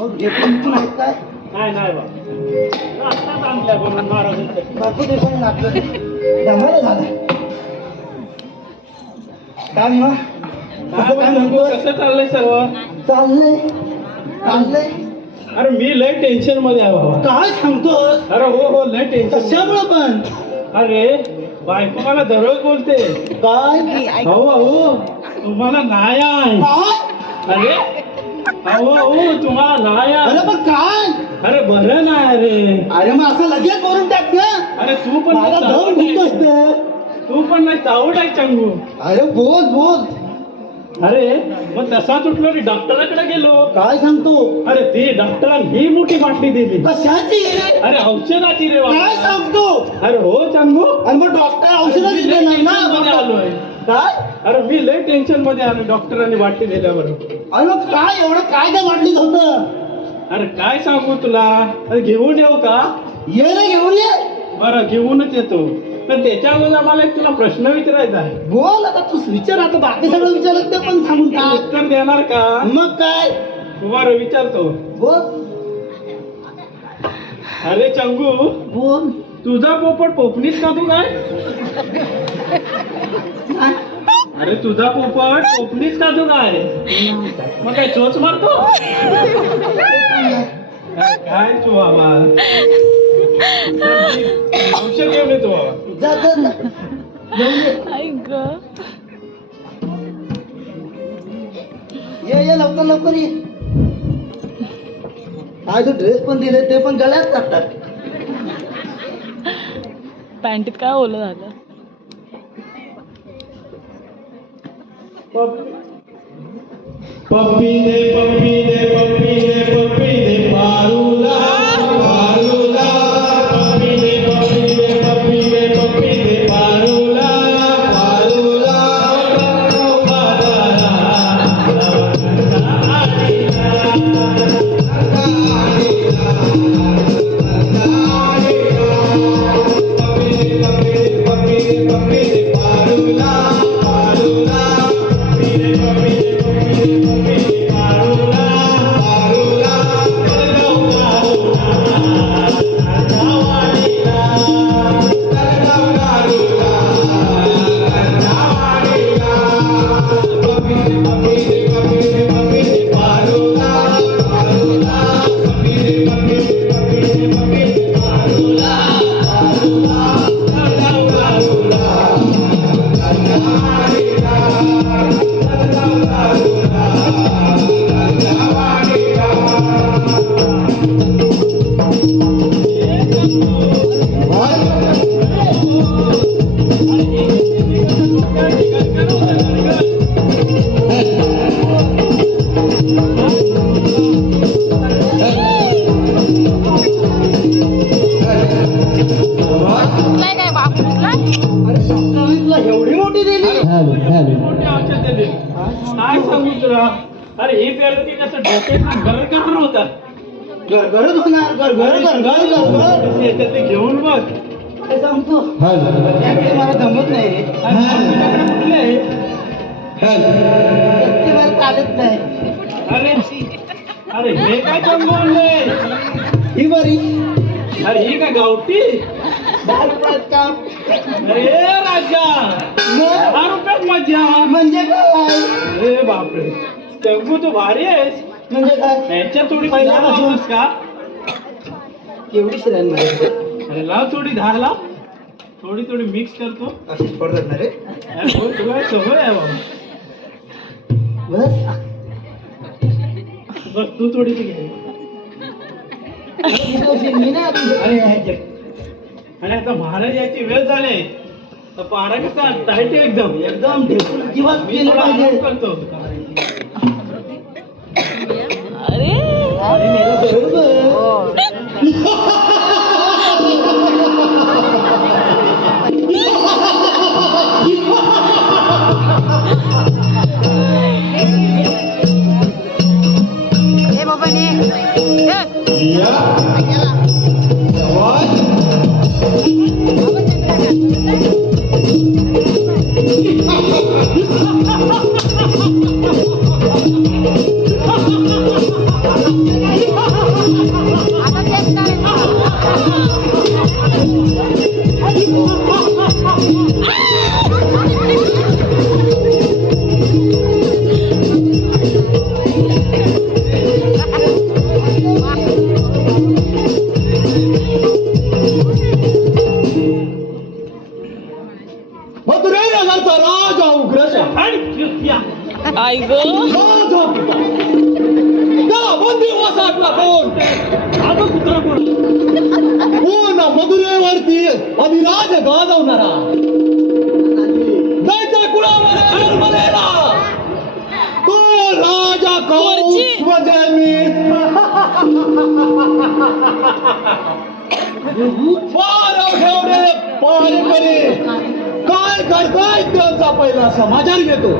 मग एकूण आहेत काय? नाही नाही बा आत्ताच आणल्या बनवून महाराजांच्या बापू देशाने लागलं दमाला झालं. काय मग काय म्हणतो कसं चाललंय सर्व? चाललंय चाललंय. अरे मी लय टेन्शन मध्ये आहे बाबा. काय सांगतोस? अरे हो हो लय टेन्शन. कशामुळे पण? अरे बायको मला दररोज बोलते काय अहो अहो तुम्हाला नाही आहे. काय? अरे अहो अहो तुम्हाला नाही आहे. अरे पण काय? अरे बरं नाही अरे. अरे मग असं लगेच करून टाक ना. अरे तू पण माझा नाही दम चावट घुसतोस आहे. तर. तू पण नाही चावट आहे चंगू. अरे बोल बोल. अरे मग तसाच उठलो की डॉक्टराकडे गेलो. काय सांगतो? अरे ती डॉक्टरांनी ही मोठी बाटली दिली. कशाची? अरे औषधाची रे बाबा. काय सांगतो? अरे हो चंगू. आणि मग डॉक्टर औषध अरे मी लय दिले ना tension मध्ये आलोय. काय? अरे मी लय टेन्शन मध्ये आलो डॉक्टरांनी बाटली दिल्यावर. अरे मग काय एवढं काय काय वाटलीच होतं? अरे काय सांगू तुला. अरे घेऊन येऊ का? ये ना घेऊन ये. बरं घेऊनच येतो. पण त्याच्या अगोदर मला एक तुला प्रश्न विचारायचा आहे. बोल आता तू विचार. आता बाकी सगळं विचारत ते पण सांगून तू टाक. उत्तर देणार का? मग काय? बरं विचारतो. बोल अरे चंगू बोल. तुझा पोपट पोपणीच का तू काय? काय? अरे तुझा पोपट पोपणीच का तू काय? मग काय चोच मारतो? काय तू बाबा औषध घेऊन येतो बाबा. जा जा जा. घेऊन ये. ये लवकर लवकर ये. काय जो ड्रेस पण दिले ते पण गळ्यात टाकतात. पॅन्टीत काय ओलं झालं? पप्पी दे पप्पी दे पप्पी दे पप्पी दे पारूला पारूला पप्पी दे पप्पी दे पप्पी दे पप्पी दे पारूला पारूला एवढी मोठी दिली. मोठे औषध दिले. काय सांगू तुला. अरे हे पेरलं की कसं डोक्यात गरगर होता. गरगरच होणार. गरगर गरगर गरगर. येतात ते घेऊन बघ. काय सांगतो? त्यावेळी मला जमत नाही. आणि तुझ्याकडे कुठले आहे? ते मला चालत नाही. अरे अरे हे काय चंगू आणलंय? ही बरी. अरे ही काय गावठी? 10 रुपयात काम. अरे राजा मग 10 रुपयात मजा. म्हणजे काय? अरे बापरे चंगू तू भारी आहेस. म्हणजे काय? यांच्या थोडी पहिल्यापासून. लावस का? केवढी श्रेण माहिती? अरे लाव थोडी धार लाव. थोडी थोडी मिक्स करतो. अशीच पडतात ना रे. अरे हो तुला सवय आहे बाबा. बस. बघ तू थोडीशी घे. मी ना आणि आता महाराज याची वेळ झाली तर पारा कसा टाईट आहे एकदम. एकदम ढेकून अजिबात मी केलं थोडा आराम पाहिजे. करतो. अरे अरे मेरा बरोबर. ए बाबा ने Yeah. साठला कोण आता कुत्रा कोण कोण मधुरेवरती अधिराज गाजवणारा जायचा कुणामध्ये जन्मलेला तो राजा वरची. कंस म्हणजे मी फार एवढे पाहणे काय करताय त्यांचा पहिला समाचार घेतो